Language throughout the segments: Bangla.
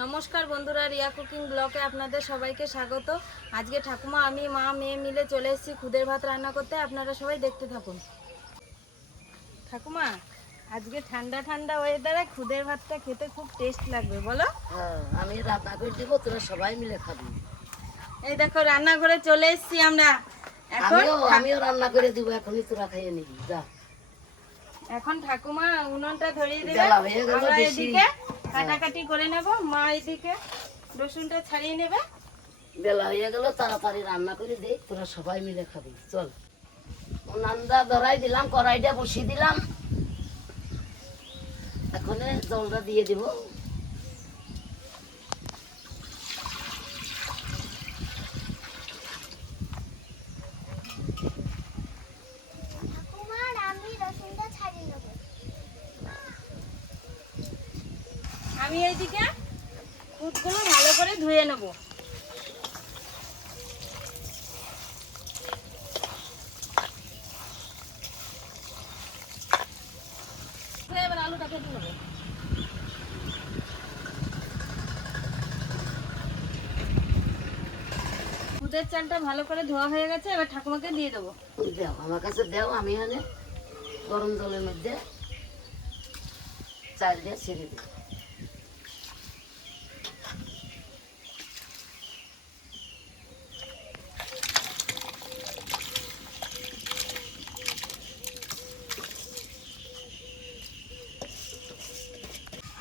নমস্কার বন্ধুরা রিয়া কুকিং ব্লকে আপনাদের সবাইকে স্বাগত। আজকে ঠাকুমা আমি মা মেয়ে মিলে চলে এসেছি খুদের ভাত রান্না করতে। আপনারা সবাই দেখতে থাকুন। ঠাকুমা আজকে ঠান্ডা ঠান্ডা ওয়েদারে খুদের ভাতটা খেতে খুব টেস্ট লাগবে বলো। হ্যাঁ, আমি রান্না করে দিব তোরা সবাই মিলে খাবি। এই দেখো রান্নাঘরে চলে এসেছি আমরা। এখন আমিও রান্না করে দিব এখনই তোরা খাইয়ে নিবি যা। এখন ঠাকুমা উনুনটা ধরিয়ে দেবে। হয়ে আমরা। এদিকে কাটাকাটি করে নেব। মা এদিকে রসুনটা ছাড়িয়ে নেবে। বেলা হয়ে গেল, তাড়াতাড়ি রান্না করে দিই তোরা সবাই মিলে খাবি। চল। নান্দা ধরাই দিলাম, কড়াইটা বসিয়ে দিলাম। এখন জলটা দিয়ে দিব। আমি এইদিকে খুদগুলো ভালো করে ধুয়ে নেব। এবার আলুটা কেটে নেব। খুদের চালটা ভালো করে ধোয়া হয়ে গেছে, এবার ঠাকুমাকে দিয়ে দেবো। দেও, আমার কাছে দেও, আমি এখানে গরম জলের মধ্যে চাল দিয়ে ছেড়ে দিই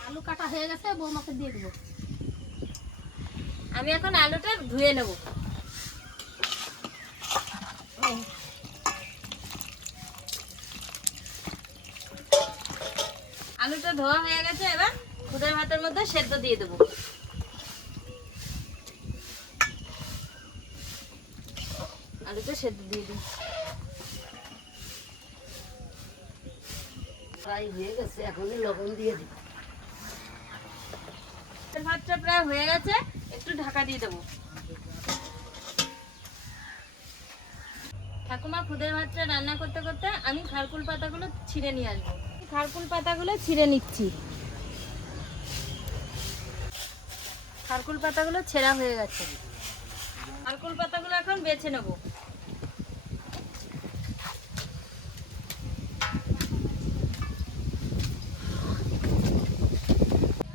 আলু কাটা হয়ে গেছে, বৌমাকে দিয়ে দেবো। আমি এখন আলুটা ধুয়ে নেব। আলুটা ধোয়া হয়ে গেছে, এবার খুদের ভাতের মধ্যে সেদ্ধ দিয়ে দেবো। আলুটা সেদ্ধ দিয়ে দিই। ফ্রাই হয়ে গেছে, এখনই লবণ দিয়ে দিই। ভাতটা প্রায় হয়ে গেছে, একটু ঢাকা দিয়ে দেবো। ঠাকুমা খুদের ভাতটা রান্না করতে করতে আমি খারকুল পাতাগুলো ছিঁড়ে নিয়ে আসব। খারকুল পাতাগুলো ছিঁড়ে নিচ্ছি। খারকুল পাতাগুলো ছেঁড়া হয়ে গেছে। খারকুল পাতাগুলো এখন বেছে নেব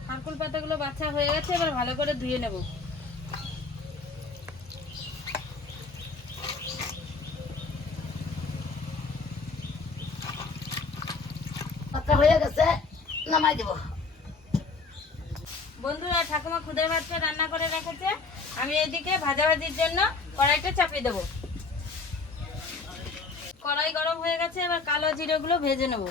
খারকুল পাতাগুলো বাছা হয়ে গেছে এবার ভালো করে ধুয়ে নেব। পাতা হয়ে গেছে নামাই দেব। বন্ধুরা ঠাকুমা খুদের ভাতটা রান্না করে রেখেছে। আমি এদিকে ভাজাভাজির জন্য কড়াইটা চাপিয়ে দেবো। কড়াই গরম হয়ে গেছে এবার কালো জিরেগুলো ভেজে নেব।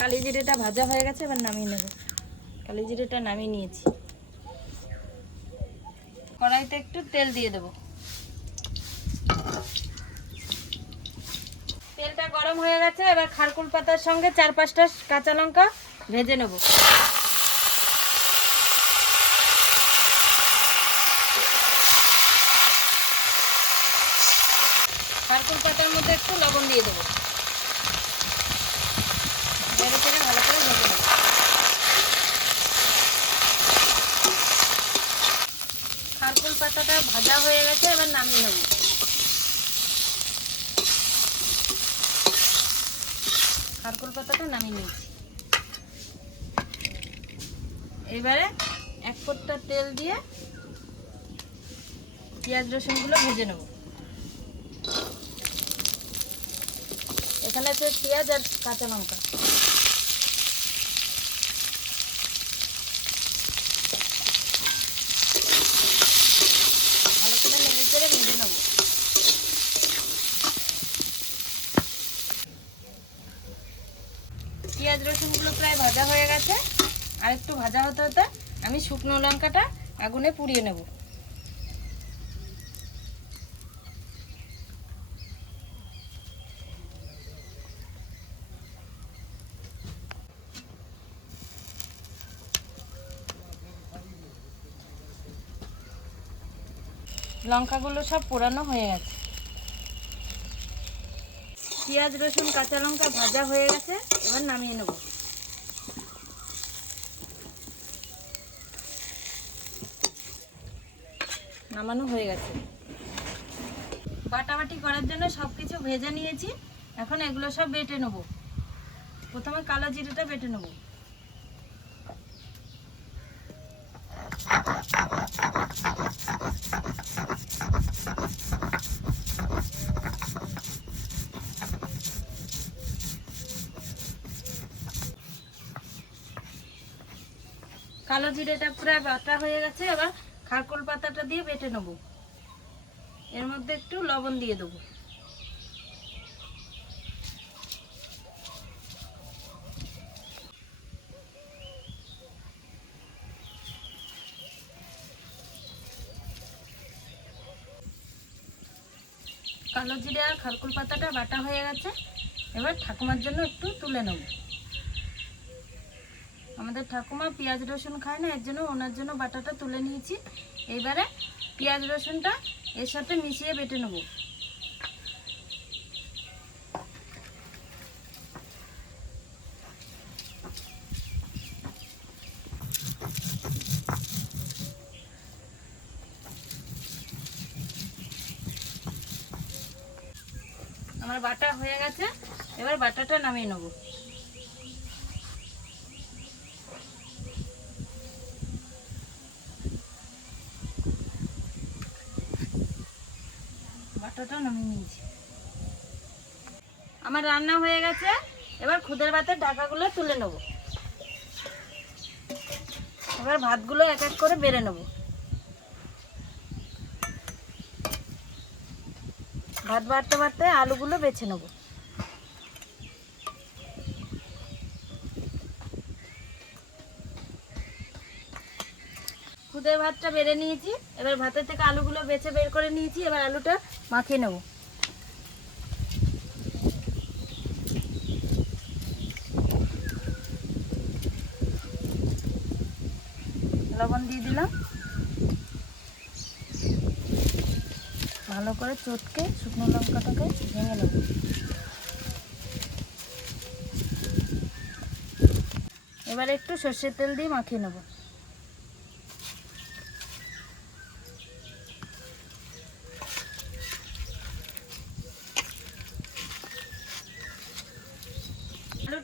কালি জিরেটা ভাজা হয়ে গেছে, এবার নামিয়ে নেব। কালি জিরেটা নামিয়ে নিয়েছি। কড়াইতে একটু তেল দিয়ে দেবো। তেলটা গরম হয়ে গেছে, এবার খারকুল পাতার সঙ্গে চার পাঁচটা কাঁচা লঙ্কা ভেজে নেব। খারকুল পাতার মধ্যে একটু লবণ দিয়ে দেবো। ভেজে নেব খারকুল পাতাটা ভাজা হয়ে গেছে, এবার নামিয়ে নেব। খারকুল পাতাটা নামিয়ে নিয়েছি। এবারে এক ফোঁটা তেল দিয়ে পেঁয়াজ রসুনগুলো ভেজে নেব। এখানে আছে পেঁয়াজ আর কাঁচা লঙ্কা ভালো করে নেড়ে চেড়ে ভেজে নেব পেঁয়াজ রসুনগুলো প্রায় ভাজা হয়ে গেছে আর একটু ভাজা হতে হতে আমি শুকনো লঙ্কাটা আগুনে পুড়িয়ে নেব। লঙ্কাগুলো সব পোড়ানো হয়ে গেছে। পেঁয়াজ, রসুন, কাঁচা লঙ্কা ভাজা হয়ে গেছে, এবার নামিয়ে নেব। নামানো হয়ে গেছে। বাটাবাটি করার জন্য সব কিছু ভেজে নিয়েছি। এখন এগুলো সব বেটে নেব। প্রথমে কালো জিরেটা বেটে নেব। কালো জিরেটা প্রায় বাটা হয়ে গেছে। এবার খারকুল পাতাটা দিয়ে বেটে নেব। এর মধ্যে একটু লবণ দিয়ে দেবো। কালো জিরে আর খারকুল পাতাটা বাটা হয়ে গেছে। এবার ঠাকুমার জন্য একটু তুলে নেব। আমাদের ঠাকুমা পেঁয়াজ রসুন খায় না, এর জন্য ওনার জন্য বাটাটা তুলে নিয়েছি। এবারে পেঁয়াজ রসুনটা এর সাথে মিশিয়ে বেটে নেব। আমার বাটা হয়ে গেছে, এবার বাটাটা নামিয়ে নেব। বাটাটা নামিয়ে নিয়েছি। আমার রান্না হয়ে গেছে, এবার খুদের ভাতের ডাকাগুলো তুলে নেব। এবার ভাতগুলো এক এক করে বেড়ে নেব। ভাত বাড়তে বাড়তে আলুগুলো বেছে নেব। খুদের ভাতটা বেড়ে নিয়েছি। এবার ভাতের থেকে আলুগুলো বেছে বের করে নিয়েছি, এবার আলুটা মাখিয়ে নেব। লবণ দিয়ে দিলাম। ভালো করে চটকে শুকনো লঙ্কাটাকে ভেঙে নেব। এবার একটু সর্ষের তেল দিয়ে মাখিয়ে নেব।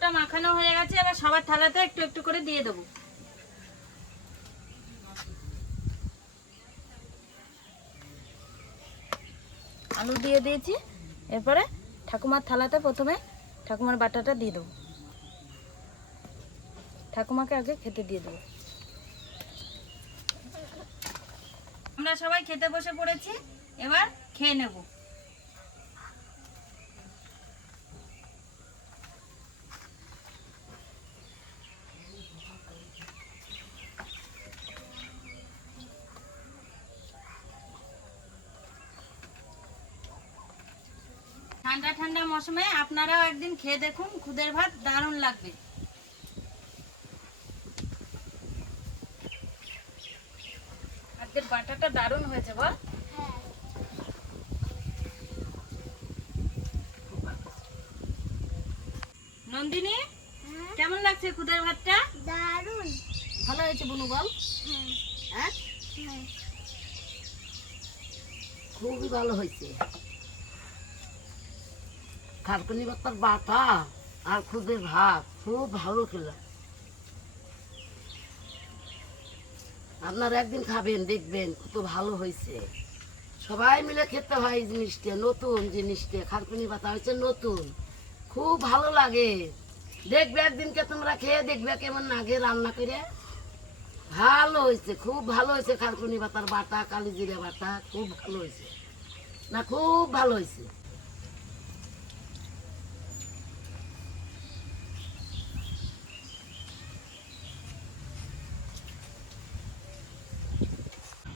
আলুটা মাখানো হয়ে গেছে, এবার সবার থালাতে একটু একটু করে দিয়ে দেবো। আলু দিয়ে দিয়েছি, এরপরে ঠাকুমার থালাতে প্রথমে ঠাকুমার বাটাটা দিয়ে দেবো। ঠাকুমাকে আগে খেতে দিয়ে দেবো। আমরা সবাই খেতে বসে পড়েছি, এবার খেয়ে নেব। ঠান্ডা ঠান্ডা মৌসুমে আপনারাও একদিন খেয়ে দেখুন খুদের ভাত দারুণ লাগবে। আজকের বাটাটা দারুণ হয়েছে বল। নন্দিনী কেমন লাগছে খুদের ভাতটা? দারুণ ভালো হয়েছে বুনু বল। হ্যাঁ। খুবই ভালো হয়েছে। খারকুনি বাতার বাটা আর খুদের ভাত, খুব ভালো খেলাম আপনারা একদিন খাবেন, দেখবেন কত ভালো হয়েছে। সবাই মিলে খেতে হয় জিনিসটা, নতুন জিনিসটা। খারকুনি পাতা হয়েছে নতুন, খুব ভালো লাগে। দেখবে একদিনকে তোমরা খেয়ে দেখবে কেমন আগে রান্না করে। ভালো হয়েছে, খুব ভালো হয়েছে খারকুনি পাতার বাটা কালি জিরে বাটা, খুব ভালো হয়েছে। না, খুব ভালো হয়েছে।